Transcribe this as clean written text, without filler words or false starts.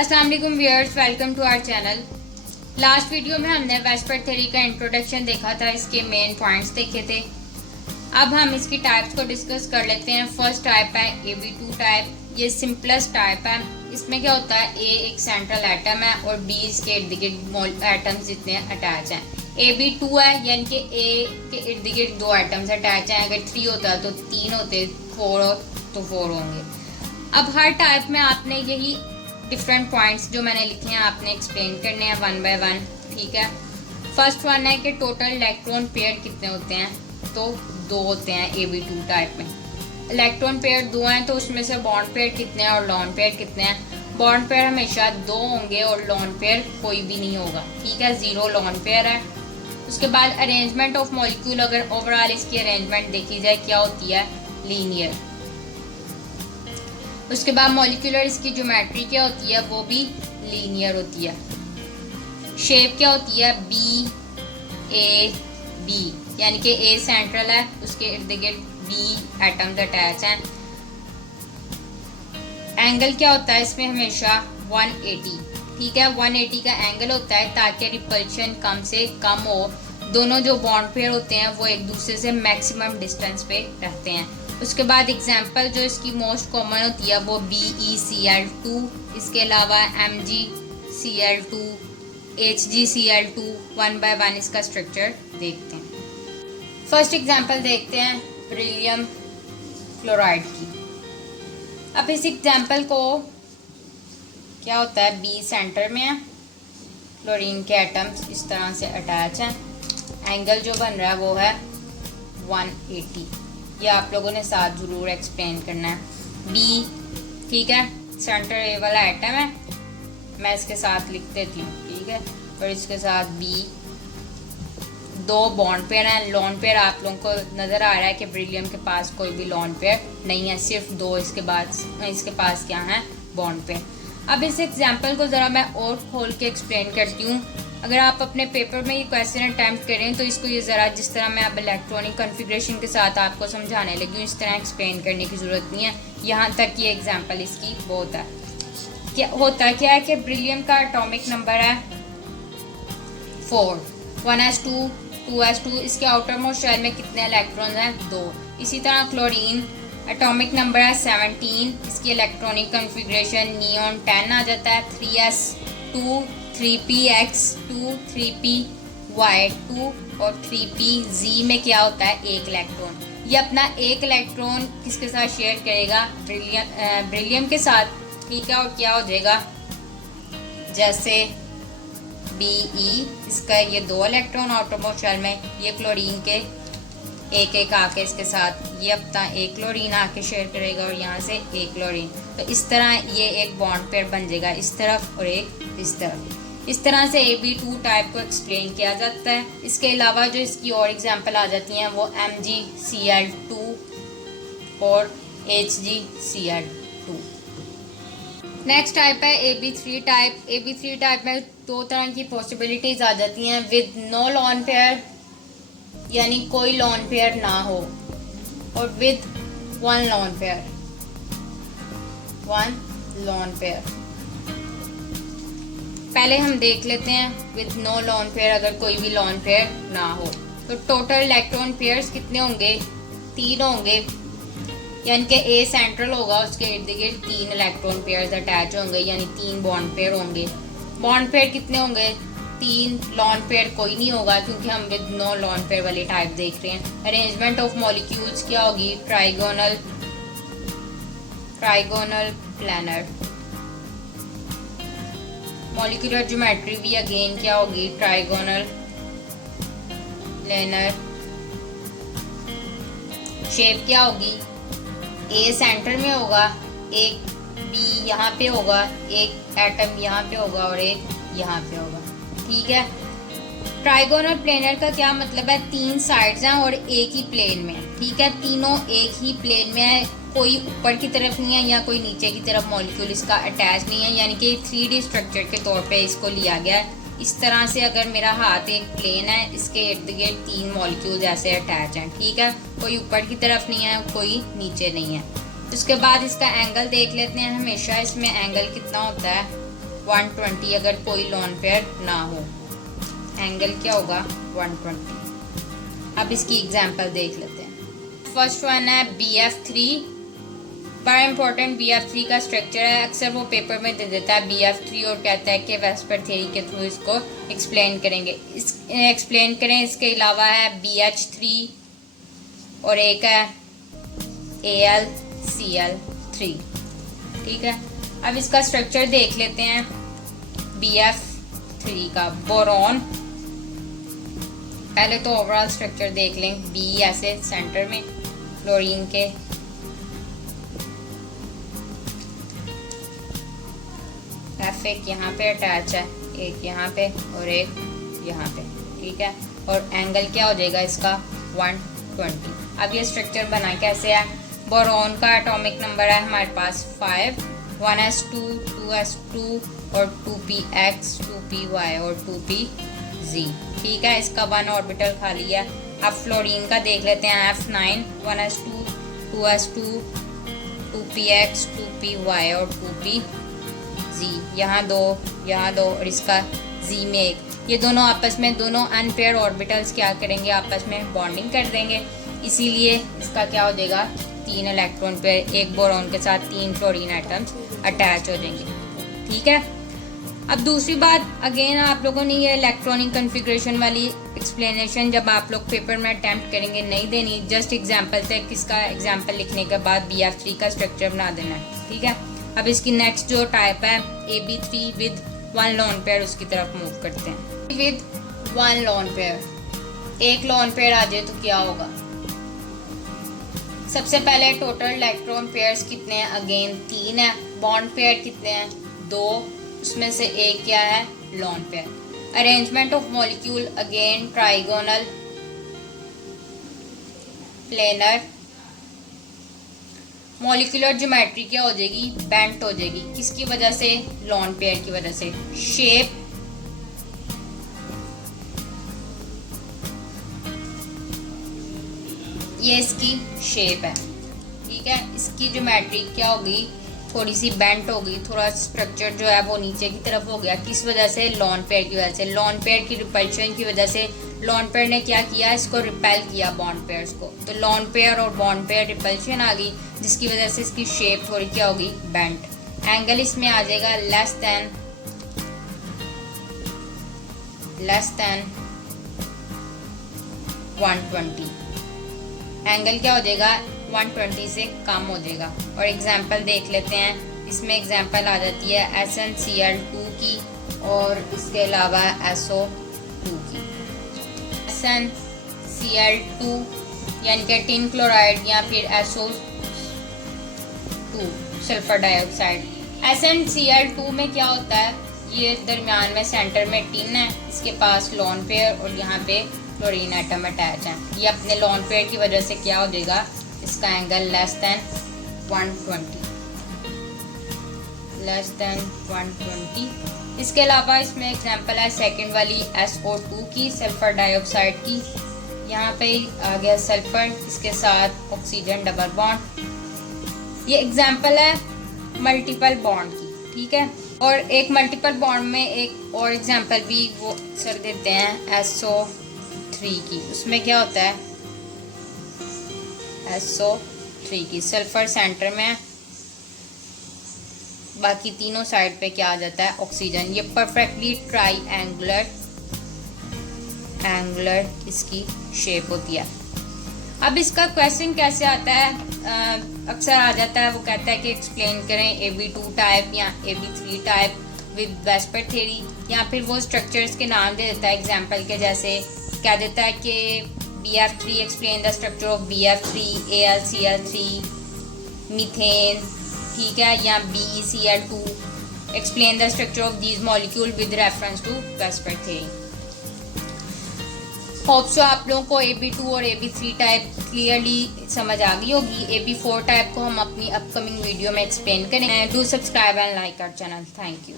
अस्सलाम वालेकुम viewers, welcome to our channel. Last video में हमने वेस्पर थ्योरी का इंट्रोडक्शन देखा था, इसके मेन पॉइंट्स देखे थे। अब हम इसकी टाइप्स को डिस्कस कर लेते हैं। फर्स्ट टाइप है AB2 टाइप। ये सिंपलेस्ट टाइप है। इसमें क्या होता है, A एक सेंट्रल एटम है और B इसके इर्द गिर्द एटम्स जितने अटैच हैं। AB2 है यानी कि A के इर्द गिर्द 2 एटम्स अटैच हैं। अगर 3 होता तो 3 होते, 4 हो तो 4 होंगे। अब हर टाइप में आपने यही डिफरेंट पॉइंट्स जो मैंने लिखे हैं आपने एक्सप्लेन करने हैं वन बाय वन, ठीक है। फर्स्ट वन है कि टोटल इलेक्ट्रॉन पेयर कितने होते हैं, तो 2 होते हैं AB2 टाइप में। इलेक्ट्रॉन पेयर 2 हैं तो उसमें से बॉन्ड पेयर कितने हैं और लॉन पेयर कितने हैं। बॉन्ड पेयर हमेशा 2 होंगे और लॉन पेयर कोई भी नहीं होगा, ठीक है। 0 लॉन पेयर है। उसके बाद अरेंजमेंट ऑफ मॉलिक्यूल, अगर ओवरऑल इसकी अरेंजमेंट देखी जाए क्या होती है, लीनियर। उसके बाद मॉलिक्यूलर इसकी ज्योमेट्री क्या होती है, वो भी लीनियर होती है। शेप क्या होती है, BAB, यानी कि A सेंट्रल है, उसके इर्द गिर्द B एटम्स अटैच हैं। एंगल क्या होता है इसमें, हमेशा 180, ठीक है। 180 का एंगल होता है ताकि रिपल्शन कम से कम हो। दोनों जो बॉन्ड पेयर होते हैं वो एक दूसरे से मैक्सिमम डिस्टेंस पे रहते हैं। उसके बाद एग्जाम्पल जो इसकी मोस्ट कॉमन होती है वो BeCl2, इसके अलावा MgCl2, HgCl2। One by one इसका स्ट्रक्चर देखते हैं। फर्स्ट एग्जाम्पल देखते हैं बेरिलियम क्लोराइड की। अब इस एग्जाम्पल को क्या होता है, B सेंटर में है, क्लोरीन के एटम्स इस तरह से अटैच हैं। एंगल जो बन रहा है वो है 180। ये आप लोगों ने साथ ज़रूर एक्सप्लेन करना है। B, ठीक है, सेंटर ए वाला एटम है, मैं इसके साथ लिख देती हूँ, ठीक है। और इसके साथ B, 2 बॉन्ड पेयर हैं। लॉन पेयर आप लोगों को नज़र आ रहा है कि बेरिलियम के पास कोई भी लॉन पेयर नहीं है, सिर्फ 2 इसके पास क्या है, बॉन्ड पेयर। अब इस एग्जाम्पल को ज़रा मैं और खोल के एक्सप्लेन करती हूँ। अगर आप अपने पेपर में ये क्वेश्चन अटैम्प्ट करें तो इसको ये ज़रा जिस तरह मैं अब इलेक्ट्रॉनिक कॉन्फ़िगरेशन के साथ आपको समझाने लगी हूँ, इस तरह एक्सप्लेन करने की ज़रूरत नहीं है। यहाँ तक ये एग्जाम्पल इसकी बहुत है। क्या होता क्या है कि बेरिलियम का एटॉमिक नंबर है 4, 1s2, 2s2। इसके आउटर मोस्ट शेल में कितने इलेक्ट्रॉन हैं, 2। इसी तरह क्लोरीन एटॉमिक नंबर है 17, इसकी इलेक्ट्रॉनिक कॉन्फ़िगरेशन नियॉन 10 आ जाता है। 3s2, 3px2, 3py2 और 3pz में क्या होता है, 1 इलेक्ट्रॉन। ये अपना 1 इलेक्ट्रॉन किसके साथ शेयर करेगा, बेरिलियम के साथ, ठीक है। और क्या हो जाएगा, जैसे Be, इसका ये 2 इलेक्ट्रॉन आउटर मोस्ट शेल में, ये क्लोरीन के एक आके इसके साथ ये अपना 1 क्लोरीन आके शेयर करेगा और यहाँ से 1 क्लोरीन। तो इस तरह ये एक बॉन्ड पेयर बन जाएगा इस तरफ और एक इस तरफ। इस तरह से AB2 टाइप को एक्सप्लेन किया जाता है। इसके अलावा जो इसकी और एग्जांपल आ जाती हैं वो MgCl2 और HgCl2। नेक्स्ट टाइप है AB3 टाइप। AB3 टाइप में 2 तरह की पॉसिबिलिटीज आ जाती हैं, विद नो लॉन पेयर यानी कोई लॉन पेयर ना हो, और with 1 lone pair, 1 lone pair. पहले हम देख लेते हैं विद नो लॉन पेयर, अगर कोई भी लॉन पेयर ना हो तो टोटल इलेक्ट्रॉन पेयर्स कितने होंगे, 3 होंगे। यानी कि A सेंट्रल होगा, उसके इर्द गिर्द 3 इलेक्ट्रॉन पेयर्स अटैच होंगे, यानी 3 बॉन्ड पेयर होंगे। बॉन्ड पेयर कितने होंगे, 3। लॉन पेयर कोई नहीं होगा क्योंकि हम विद नो लॉन पेयर वाली टाइप देख रहे हैं। अरेंजमेंट ऑफ मॉलिक्यूल्स क्या होगी, ट्राइगोनल प्लानर। मॉलिक्यूलर ज्योमेट्री भी अगेन क्या होगी, ट्राइगोनल प्लानर। शेप क्या होगी, A सेंटर में होगा, एक B यहाँ पे होगा, एक एटम यहाँ पे होगा और एक यहाँ पे होगा, ठीक है। ट्राइगोनल प्लेनर का क्या मतलब है, 3 साइड्स हैं और एक ही प्लेन में, ठीक है। तीनों एक ही प्लेन में है, कोई ऊपर की तरफ नहीं है या कोई नीचे की तरफ मॉलिक्यूल इसका अटैच नहीं है, यानी कि 3D स्ट्रक्चर के तौर पे इसको लिया गया है। इस तरह से अगर मेरा हाथ एक प्लेन है, इसके इर्द गिर्द 3 मॉलिक्यूल ऐसे अटैच हैं, ठीक है। कोई ऊपर की तरफ नहीं है, कोई नीचे नहीं है। उसके बाद इसका एंगल देख लेते हैं। हमेशा इसमें एंगल कितना होता है, 120 अगर कोई लोन पेयर ना हो। एंगल क्या होगा 120। अब इसकी एग्जांपल देख लेते हैं। फर्स्ट वन है BF3। बड़ा इंपॉर्टेंट BF3 का स्ट्रक्चर है, अक्सर वो पेपर में दे देता है BF3 और कहता है कि वेस्पर थ्योरी के थ्रू इसको एक्सप्लेन करेंगे। एक्सप्लेन करें। इसके अलावा है BH3 और एक है AlCl3। ठीक है, अब इसका स्ट्रक्चर देख लेते हैं। BF3 का बोरॉन, पहले तो ओवरऑल स्ट्रक्चर देख लें। B ऐसे सेंटर में क्लोरीन के, F एक यहाँ पे अटैच है, एक यहाँ पे और एक यहाँ पे। ठीक है, और एंगल क्या हो जाएगा इसका 120। अब ये स्ट्रक्चर बना कैसे है। बोरॉन का एटॉमिक नंबर है हमारे पास 5, 1s2, 2s2 और 2px, 2py और 2pz। ठीक है, इसका 1 ऑर्बिटल खाली है। अब फ्लोरीन का देख लेते हैं। F9, 1s2, 2s2, 2px, 2py और 2pz। यहाँ दो और इसका z में एक। ये दोनों आपस में, दोनों अनपेयर ऑर्बिटल्स क्या करेंगे, आपस में बॉन्डिंग कर देंगे। इसीलिए इसका क्या हो जाएगा 3 इलेक्ट्रॉन पेयर, एक बोरॉन के साथ 3 फ्लोरीन एटम्स अटैच हो जाएंगे। ठीक है, अब दूसरी बात, अगेन आप लोगों ने ये इलेक्ट्रॉनिक कॉन्फ़िगरेशन वाली एक्सप्लेनेशन जब आप लोग पेपर में अटेम्प्ट करेंगे नहीं देनी, जस्ट एग्जांपल तक इसका एग्जांपल लिखने के बाद BF3 का स्ट्रक्चर बना देना है। ठीक है, अब इसकी नेक्स्ट जो टाइप है AB3 विद 1 लोन पेयर, उसकी तरफ मूव करते हैं। विद 1 लोन पेयर, एक लोन पेयर आ जाए तो क्या होगा। सबसे पहले टोटल इलेक्ट्रॉन पेयर्स कितने हैं, अगेन 3 है। बॉन्ड पेयर कितने हैं 2, उसमें से एक क्या है lone pair. Arrangement of molecule again trigonal, planar. Molecular geometry क्या हो जाएगी, बेंट हो जाएगी। किसकी वजह से, लोन पेयर की वजह से। शेप, ये इसकी शेप है। ठीक है, इसकी ज्योमेट्री क्या होगी, थोड़ी सी बेंट होगी, थोड़ा स्ट्रक्चर जो है वो नीचे की तरफ हो गया। किस वजह से, लोन पेयर की वजह से। लोन पेयर की रिपल्शन की वजह से लोन पेयर ने क्या किया, इसको रिपेल किया बॉन्ड पेयर्स को, तो लोन पेयर और बॉन्ड पेयर रिपल्शन आ गई, जिसकी वजह से इसकी शेप थोड़ी क्या होगी, बेंट। एंगल इसमें आ जाएगा लेस देन 120। एंगल क्या हो जाएगा 120 से कम हो जाएगा। और एग्जांपल देख लेते हैं। इसमें एग्जांपल आ जाती है SnCl2 की और इसके अलावा SO2 की। SnCl2 यानी कि टिन क्लोराइड या फिर SO2 सल्फर डाइऑक्साइड। SnCl2 में क्या होता है, ये दरमियान में सेंटर में टिन है, इसके पास लोन पेयर और यहाँ पे क्लोरीन एटम अटैच है। ये अपने लोन पेयर की वजह से क्या हो जाएगा, इसका एंगल लेस देन 120। इसके अलावा इसमें एग्जांपल है सेकंड वाली SO2 की, सल्फर डाइऑक्साइड की। यहाँ पे आ गया सल्फर, इसके साथ ऑक्सीजन डबल बॉन्ड। ये एग्जांपल है मल्टीपल बॉन्ड की। ठीक है, और एक मल्टीपल बॉन्ड में एक और एग्जांपल भी वो सर देते हैं SO3 की। उसमें क्या होता है, SO3 की सल्फर सेंटर में, बाकी तीनों साइड पे क्या आ जाता है, ऑक्सीजन। ये परफेक्टली ट्राई इसकी शेप होती है। अब इसका क्वेश्चन कैसे आता है, अक्सर आ जाता है, वो कहता है कि एक्सप्लेन करें AB2 टाइप या AB3 type with VSEPR theory, या फिर वो स्ट्रक्चर्स के नाम दे देता है एग्जांपल के। जैसे क्या देता है कि BF3 explain the structure of BF3, AlCl3, methane. ठीक है, या BeCl2 explain the structure of these molecule with reference to VSEPR theory. Hope so आप लोगों को AB2 और AB3 टाइप क्लियरली समझ आ गई होगी। AB4 टाइप को हम अपनी अपकमिंग वीडियो में एक्सप्लेन करेंगे। Do subscribe and like our channel. Thank you.